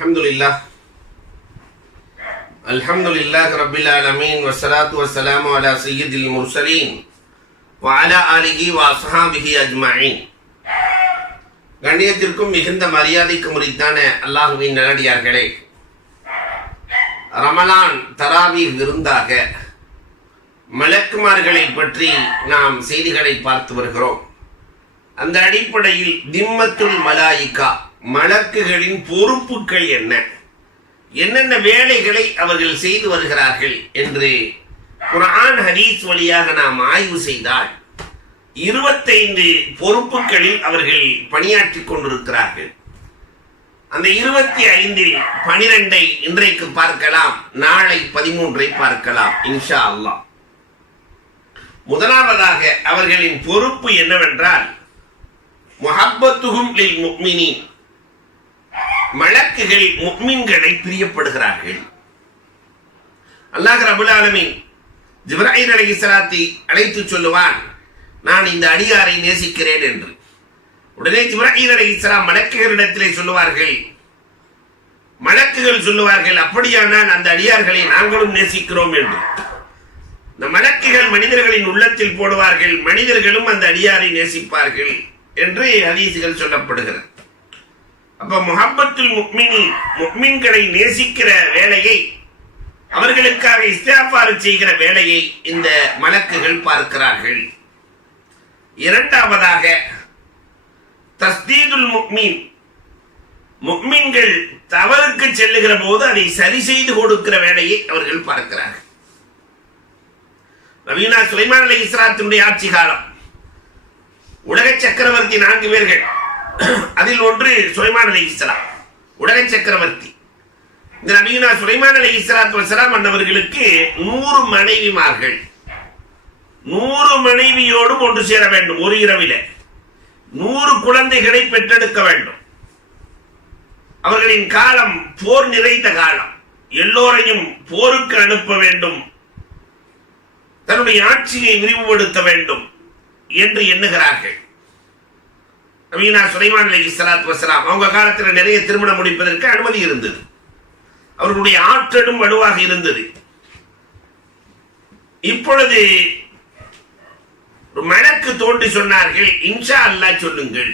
الحمد لله الحمد لله رب العالمين والصلاة والسلام على سيد المرسلين وعلى آله وأصحابه أجمعين கண்ணியத்திற்கும் மிகுந்த மரியாதைக்கும் உரித்தான அல்லாஹுவின் நல்லடியார்களே ரமலான் தராவி விருந்தாக மலக்குமார்களை பற்றி நாம் செய்திகளை பார்த்து வருகிறோம் அந்த அடிப்படையில் திம்மத்துல் மலாயிகா மலக்குகளின் பொறுப்புகள் என்ன? என்னென்ன வேலைகளை அவர்கள் செய்து வருகிறார்கள் என்று குரான் ஹதீஸ் வழியாக நாம் ஆய்வு செய்தால் இருபத்தைந்து பொறுப்புகளில் அவர்கள் பணியாற்றிக் கொண்டிருக்கிறார்கள். அந்த இருபத்தி ஐந்தில் பனிரெண்டை இன்றைக்கு பார்க்கலாம் நாளை பதிமூன்றை பார்க்கலாம் இன்ஷா அல்லாஹ். முதலாவதாக அவர்களின் பொறுப்பு என்னவென்றால் முஹப்பத்துகும் லில் முக்மினின். மலக்குகள் முக்மின்களை பிரியப்படுகிறார்கள். அல்லாஹ் ரபுல் ஆலமின் ஜிப்ராஹிம் அலைஹிஸ்ஸலாத்தை அழைத்து சொல்லுவான் நான் இந்த அடியாரை நேசிக்கிறேன் என்று. உடனே ஜிப்ராஹிம் அலைஹிஸ்ஸலாம் மலக்குகளிடத்திலே சொல்லுவார்கள் மலக்குகள் சொல்லுவார்கள் அப்படியானால் அந்த அடியார்களை நாங்களும் நேசிக்கிறோம் என்று. இந்த மலக்குகள் மனிதர்களின் உள்ளத்தில் போடுவார்கள் மனிதர்களும் அந்த அடியாரை நேசிப்பார்கள் என்று ஹதீசுகள் சொல்லப்படுகிறது. அப்ப முகம்மத்துல் முக்மினி முக்மின்களை நேசிக்கிற வேலையை அவர்களுக்காக இஸ்தாஃபாறு செய்கிற வேலையை இந்த மலக்குகள் பார்க்கிறார்கள். இரண்டாவதாக தஸ்தீதுல் முக்மீன் முக்மீன்கள் தவறுக்கு செல்லுகிற போது அதை சரி செய்து கொடுக்கிற வேலையை அவர்கள் பார்க்கிறார்கள். ரவீனா சுலைமான் அலி இஸ்லாத்தினுடைய ஆட்சி காலம் உலக சக்கரவர்த்தி நான்கு பேர்கள் அதில் ஒன்று சுலைமான் அலி இஸ்லாம் உலக சக்கரவர்த்தி. இந்த நபீனா சுலைமான் அலி இஸ்லாத்து வசலாம் அன்னவர்களுக்கு நூறு மனைவிமார்கள். நூறு மனைவியோடும் ஒன்று சேர வேண்டும் ஒரு இரவில. நூறு குழந்தைகளை பெற்றெடுக்க வேண்டும். அவர்களின் காலம் போர் நிறைந்த காலம். எல்லோரையும் போருக்கு அனுப்ப வேண்டும். தன்னுடைய ஆட்சியை விரிவுபடுத்த வேண்டும் என்று எண்ணுகிறார்கள். நவீனா சுலைமான் அலி சலாத் வசலாம் அவங்க காலத்தில் நிறைய திருமணம் முடிப்பதற்கு அனுமதி இருந்தது. அவர்களுடைய ஆற்றலும் வலுவாக இருந்தது. இப்பொழுது ஒரு மலக்கு தோன்றி சொன்னார்கள் இன்ஷா அல்லாஹ் சொல்லுங்கள்.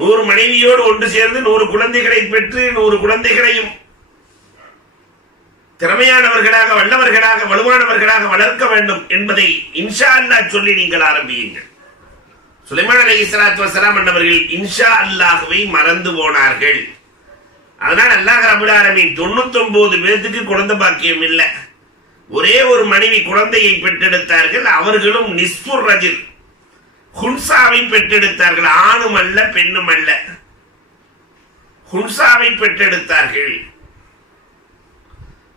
நூறு மனைவியோடு ஒன்று சேர்ந்து நூறு குழந்தைகளை பெற்று நூறு குழந்தைகளையும் திறமையானவர்களாக வல்லவர்களாக வலுவானவர்களாக வளர்க்க வேண்டும் என்பதை இன்ஷா அல்லாஹ் சொல்லி நீங்கள் ஆரம்பியுங்கள். சுலைமான் அலி இஸ்லாத்து வசலாம் என்பவர்கள் இன்ஷா அல்லாஹுவை மறந்து போனார்கள். அதனால் அல்லாஹ் ரபுல் ஆலமீன் தொண்ணூத்தி ஒன்பது பேர்த்துக்கு குழந்தை பாக்கியம் இல்லை. ஒரே ஒரு மனைவி குழந்தையை பெற்றெடுத்தார்கள் அவர்களும் நிஸ்புர் ரஜில். ஹுன்சாவை பெற்றெடுத்தார்கள் ஆணும் அல்ல பெண்ணும் அல்ல. ஹுன்சாவை பெற்றெடுத்தார்கள்.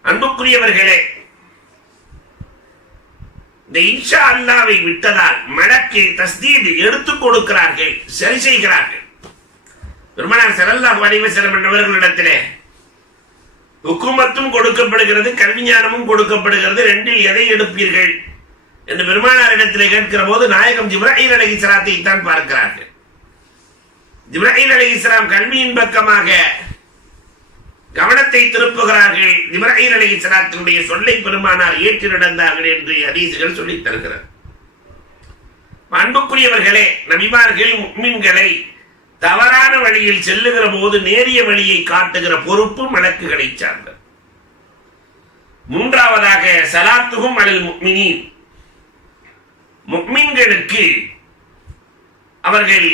அன்புக்குரியவர்களே இந்த இன்ஷா அல்லாவை விட்டதால் மடக்கு தஸ்தீது எடுத்துக் கொடுக்கிறார்கள் சரி செய்கிறார்கள். பெருமனார் செல்லல்லாஹு அலைஹி வஸல்லம் என்பவர்களிடத்திலே உக்குமத்தும் கொடுக்கப்படுகிறது கல்வி ஞானமும் கொடுக்கப்படுகிறது ரெண்டில் எதை எடுப்பீர்கள் என்று பெருமானாரிடத்திலே கேட்கிற போது நாயகம் ஜிப்ராஹிம் அலி இஸ்லாத்தை தான் பார்க்கிறார்கள். ஜிப்ராஹிம் அலி இஸ்லாம் கல்வியின் பக்கமாக கவனத்தை திருப்புகிறார்கள். இப்ராஹிம் அலி இஸ்லாத்தினுடைய சொல்லை பெருமானார் ஏற்று நடந்தார்கள் என்று ஹதீசுகள் சொல்லித் தருகிறார் அன்புக்குரியவர்களே நபிமார்கள் முக்மின்களை தவறான வழியில் செல்லுகிற போது நேரிய வழியை காட்டுகிற பொறுப்பு மலக்குகளை சார்ந்த மூன்றாவதாக சலாத்துகும் அலில் முக்மினின். முக்மின்களுக்கு அவர்கள்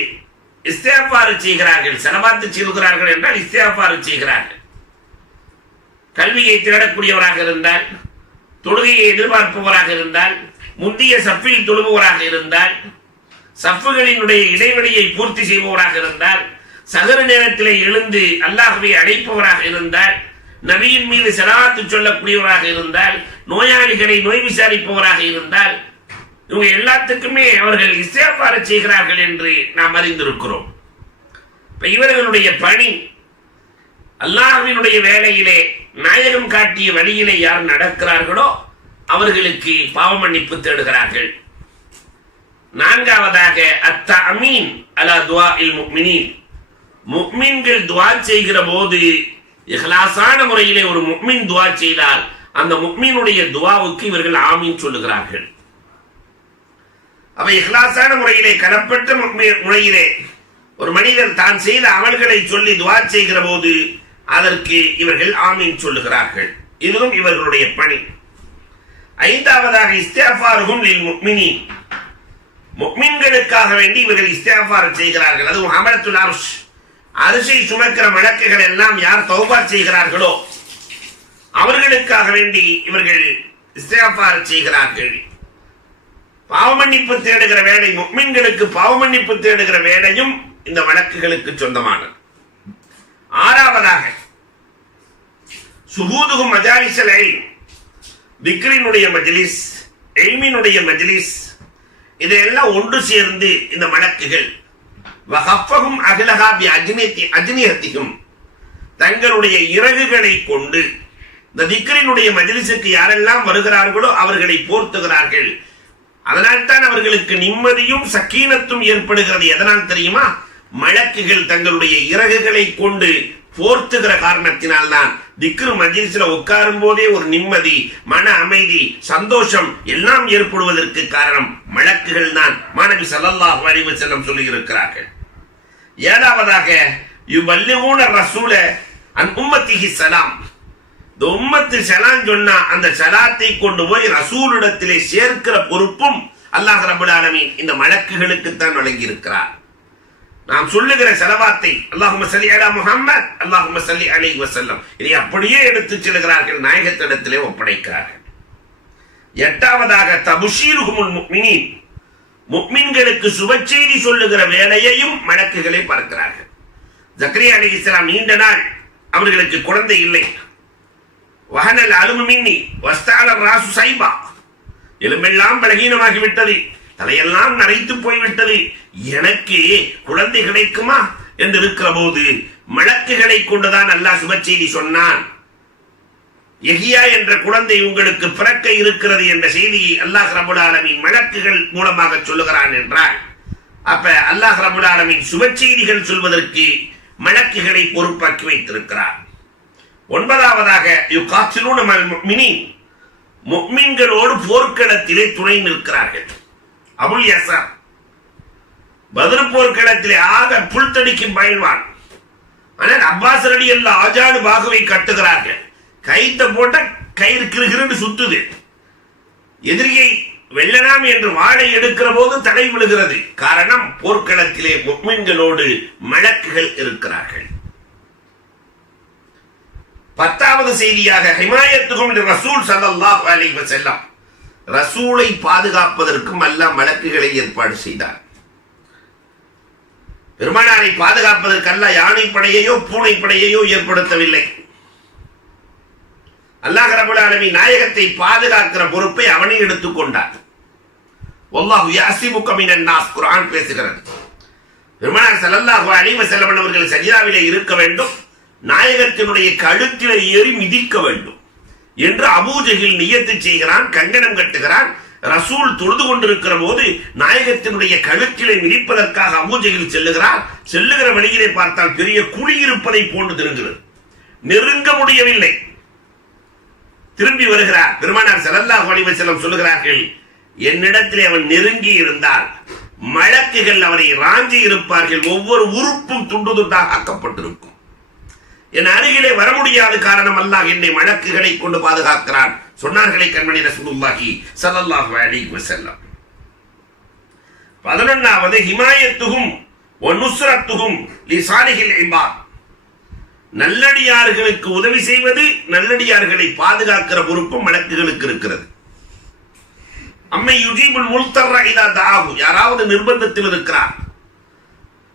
இஸ்தியாபாறு செய்கிறார்கள் செலவாத்து செல்கிறார்கள் என்றால் இஸ்தியாபாறு செய்கிறார்கள். கல்வியை தேடக்கூடியவராக இருந்தால் தொழுகையை எதிர்பார்ப்பவராக இருந்தால் முந்தைய சஃபில் தொழுபவராக இருந்தால் சஃப்புகளினுடைய இடைவெளியை பூர்த்தி செய்பவராக இருந்தால் சகர நேரத்திலே எழுந்து அல்லாஹுவை அழைப்பவராக இருந்தால் நபியின் மீது செலாத்து சொல்லக்கூடியவராக இருந்தால் நோயாளிகளை நோய் விசாரிப்பவராக இருந்தால் இவங்க எல்லாத்துக்குமே அவர்கள் இசைப்பாறு செய்கிறார்கள் என்று நாம் அறிந்திருக்கிறோம். இவர்களுடைய பணி அல்லாஹ்வினுடைய வேலையிலே நாயகம் காட்டிய வழியிலே யார் நடக்கிறார்களோ அவர்களுக்கு பாவ மன்னிப்பு தேடுகிறார்கள். நான்காவதாக அத்த அமீன் அலா துவா இல் முக்மினின். முக்மின்கள் துவா செய்கிற போது இஹ்லாசான முறையிலே ஒரு முக்மின் துவா செய்தால் அந்த முக்மீனுடைய துவாவுக்கு இவர்கள் ஆமீன் சொல்லுகிறார்கள். அவை இஹ்லாசான முறையிலே கனப்பட்ட முறையிலே ஒரு மனிதன் தான் செய்த அமல்களை சொல்லி துவா செய்கிற போது அதற்கு இவர்கள் ஆமீன் சொல்லுகிறார்கள். இதுவும் இவர்களுடைய பணி. ஐந்தாவதாக இஸ்தியாஃபாருகும் லில் முக்மினி முக்மின்களுக்காக வேண்டி இவர்கள் இஸ்தியாஃபார் செய்கிறார்கள். அதுவும் அமரத்துல் அர்ஷ். அரிசை சுமக்கிற வழக்குகள் எல்லாம் யார் தௌபா செய்கிறார்களோ அவர்களுக்காக வேண்டி இவர்கள் இஸ்தியாஃபார் செய்கிறார்கள். பாவமன்னிப்பு தேடுகிற வேலை முக்மின்களுக்கு பாவமன்னிப்பு தேடுகிற வேலையும் இந்த வழக்குகளுக்கு சொந்தமானது. ஆறாவதாக சுகூதுகும் மஜாலிசலை விக்ரினுடைய மஜ்லிஸ் எல்மினுடைய மஜ்லிஸ் இதையெல்லாம் ஒன்று சேர்ந்து இந்த வழக்குகள் வகப்பகும் அகிலகாபி அஜ்னியத்தி தங்களுடைய இறகுகளை கொண்டு இந்த திக்ரினுடைய மஜ்லிஸுக்கு யாரெல்லாம் வருகிறார்களோ அவர்களை போர்த்துகிறார்கள். அதனால்தான் அவர்களுக்கு நிம்மதியும் சக்கீனத்தும் ஏற்படுகிறது. எதனால் தெரியுமா? மலக்குகள் தங்களுடைய இறகுகளை கொண்டு போர்த்துகிற காரணத்தினால் தான் திக்ரு மஜ்லிஸ்ல உட்காரும் போதே ஒரு நிம்மதி மன அமைதி சந்தோஷம் எல்லாம் ஏற்படுவதற்கு காரணம் மலக்குகள் தான். மாணவி சல்லாஹ் அறிவு செல்லம் சொல்லி இருக்கிறார்கள் ஏழாவதாக இவ்வல்லிகூன ரசூல அன் சலாம் இந்த உம்மத்து சலான் சொன்னா அந்த சலாத்தை கொண்டு போய் ரசூலிடத்திலே சேர்க்கிற பொறுப்பும் அல்லாஹ் ரபுல் ஆலமி இந்த மலக்குகளுக்கு தான் வழங்கி இருக்கிறார் நாம் சொல்லுகிற செலவாத்தை அல்லாஹும்ம சலி அலா முகம்மத் அல்லாஹும்ம சலி அலி வசல்லம் இதை அப்படியே எடுத்து செல்கிறார்கள் நாயகத்திடத்திலே ஒப்படைக்கிறார்கள். எட்டாவதாக தபுஷீருகுமுல் முக்மினின். முக்மின்களுக்கு சுபச்செய்தி சொல்லுகிற வேலையையும் வழக்குகளை பார்க்கிறார்கள். ஜக்ரியா அலி இஸ்லாம் நீண்ட நாள் அவர்களுக்கு குழந்தை இல்லை. வஹனல் அலுமு மின்னி வஸ்தால ராசு சைபா. எலும்பெல்லாம் பலகீனமாகி விட்டது தலையெல்லாம் நரைத்து போய்விட்டது. எனக்கு குழந்தை கிடைக்குமா? என்று இருக்கிற போது மிளக்குகளை கொண்டுதான் அல்லாஹ் சுபச்செய்தி சொன்னான். எகியா என்ற குழந்தை உங்களுக்கு பிறக்க இருக்கிறது என்ற செய்தியை அல்லாஹ் ரபுல் ஆலமின் மூலமாக சொல்லுகிறான் என்றால் அப்ப அல்லாஹ் ரபுல் ஆலமின் சுபச்செய்திகள் சொல்வதற்கு மிளக்குகளை பொறுப்பாக்கி வைத்திருக்கிறார். ஒன்பதாவதாக யுகாத்திலூன மினி முக்மின்களோடு போர்க்களத்திலே துணை நிற்கிறார்கள். அபுல் யசர். பதிர்போர் போர்க்களத்திலே ஆக புல்தடிக்கும் பயில்வான். ஆனால் அப்பாஸ் ரடி எல்லாம் ஆஜாடு பாகுவை கட்டுகிறார்கள். கைத்த போட்ட கயிறு கிருகிருன்னு சுத்துது. எதிரியை வெல்லலாம் என்று வாழை எடுக்கிற போது தடை விழுகிறது. காரணம் போர்க்களத்திலே முக்மின்களோடு மழக்குகள் இருக்கிறார்கள். பத்தாவது செய்தியாக ஹிமாயத்துக்கும் ரசூல் சல்லாஹ் அலைவ செல்லம் ரசூலை பாதுகாப்பதற்கும் அல்லாஹ் மலக்குகளை ஏற்பாடு செய்தார். பெருமானாரை பாதுகாப்பதற்கல்ல யானை படையையோ பூனை படையையோ ஏற்படுத்தவில்லை. அல்லாஹ் ரபுல் ஆலமீன் நாயகத்தை பாதுகாக்கிற பொறுப்பை அவனே எடுத்துக்கொண்டார் வல்லாஹு யாசிமுக மினன் குரான் பேசுகிறது. பெருமானார் ஸல்லல்லாஹு அலைஹி செல்லவன் அவர்கள் சஜிதாவிலே இருக்க வேண்டும். நாயகத்தினுடைய கழுத்திலே ஏறி மிதிக்க வேண்டும். என்று அபூஜகில் நியத்து செய்கிறான் கங்கணம் கட்டுகிறான். ரசூல் தொழுது கொண்டிருக்கிற போது நாயகத்தினுடைய கழுத்திலே மிதிப்பதற்காக அபூஜகில் செல்லுகிறார். செல்லுகிற வழியிலே பார்த்தால் பெரிய குழி இருப்பதை போன்று திருங்குகிறது நெருங்க முடியவில்லை. திரும்பி வருகிறார். பெருமானார் ஸல்லல்லாஹு செல்லம் சொல்லுகிறார்கள் என்னிடத்திலே அவன் நெருங்கி இருந்தால் மழக்குகள் அவரை ராஞ்சி இருப்பார்கள். ஒவ்வொரு உறுப்பும் துண்டு துண்டாக ஆக்கப்பட்டிருக்கும். என் அருகிலே வர முடியாத காரணம் அல்லாஹ் என்னை வழக்குகளை கொண்டு பாதுகாக்கிறான். சொன்னார்களே கண்மணி ரசூலுல்லாஹி ஸல்லல்லாஹு அலைஹி வஸல்லம். பதினொன்னாவது ஹிமாயத்துகும் ஒனுஸ்ரத்துகும் லிசாலிஹில் இபாத். நல்லடியார்களுக்கு உதவி செய்வது நல்லடியார்களை பாதுகாக்கிற பொறுப்பும் வழக்குகளுக்கு இருக்கிறது. அம்மை யுஜீபுல் முல்தர் இதா தாகு யாராவது நிர்பந்தத்தில் இருக்கிறார்.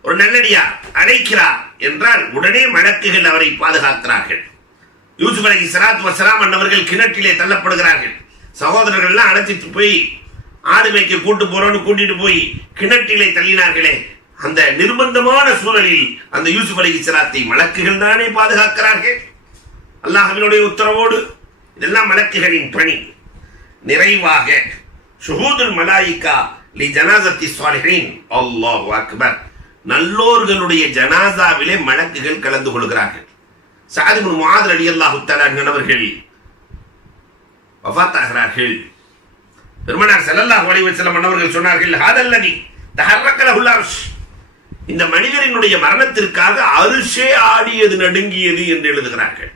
ஒரு நல்லடியா அழைக்கிறார் என்றால் உடனே மலக்குகள் அவரை பாதுகாக்கிறார்கள். யூசுப் அலி சலாத் வசலாம் அண்ணவர்கள் கிணற்றிலே தள்ளப்படுகிறார்கள். சகோதரர்கள் எல்லாம் அழைச்சிட்டு போய் ஆடு மேய்க்க கூட்டு போறோன்னு கூட்டிட்டு போய் கிணற்றிலே தள்ளினார்களே. அந்த நிர்பந்தமான சூழலில் அந்த யூசுப் அலி சலாத்தை மலக்குகள் தானே பாதுகாக்கிறார்கள். அல்லாஹவினுடைய உத்தரவோடு இதெல்லாம் மலக்குகளின் பணி. நிறைவாக ஷுஹூதுல் மலாயிகா லி ஜனாசத்தி சாலிஹீன் அல்லாஹ் அக்பர். நல்லோர்களுடைய ஜனாசாவிலே மலக்குகள் கலந்து கொள்கிறார்கள். சாதிபுன் மாதிரி அலி அல்லாஹு அவர்கள் வஃபாத்தாகிறார்கள் பெருமனார் ஸல்லல்லாஹு அலைஹி வஸல்லம் மன்னவர்கள் சொன்னார்கள் ஹாதல்லதி தஹர்ரக்கலஹுல் இந்த மனிதரினுடைய மரணத்திற்காக அரிசே ஆடியது நடுங்கியது என்று எழுதுகிறார்கள்.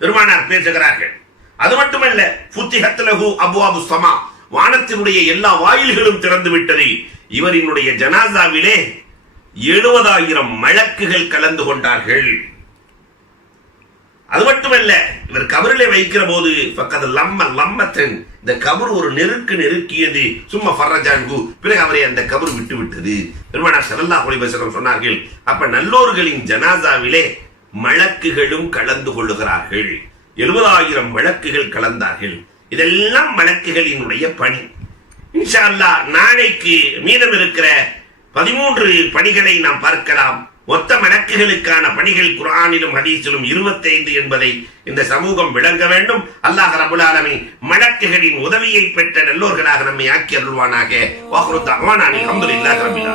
பெருமானார் பேசுகிறார்கள் அது மட்டுமல்ல புத்திகத்தலகு அபு அபு சமா வானத்தினுடைய எல்லா வாயில்களும் திறந்து விட்டது இவரினுடைய ஜனாசாவிலே எழுபதாயிரம் மழக்குகள் கலந்து கொண்டார்கள். அது மட்டுமல்ல இவர் கபரிலே வைக்கிற போது பக்கத்து லம்ம லம்மத்தன். இந்த கபர் ஒரு நெருக்கு நெருக்கியது. சும்மா ஃபர்ரஜான்கு. பிறகு அவரை அந்த கபர் விட்டு விட்டது. பெருமானார் சரல்லா அலைஹி சொன்னார்கள் அப்ப நல்லோர்களின் ஜனாசாவிலே மழக்குகளும் கலந்து கொள்ளுகிறார்கள். எழுபதாயிரம் வழக்குகள் கலந்தார்கள். இதெல்லாம் வழக்குகளினுடைய பணி. இன்ஷா அல்லாஹ் நாளைக்கு மீதம் இருக்கிற பதிமூன்று பணிகளை நாம் பார்க்கலாம் மொத்த மணக்குகளுக்கான பணிகள் குரானிலும் ஹதீஸிலும் இருபத்தைந்து என்பதை இந்த சமூகம் விளங்க வேண்டும் அல்லாஹ் ரபுல் ஆலமி மணக்குகளின் உதவியை பெற்ற நல்லோர்களாக நம்மை ஆக்கி அருள்வானாக வாஹ்ருத்தாவானி அஹமதுல்லாஹ் ரபில்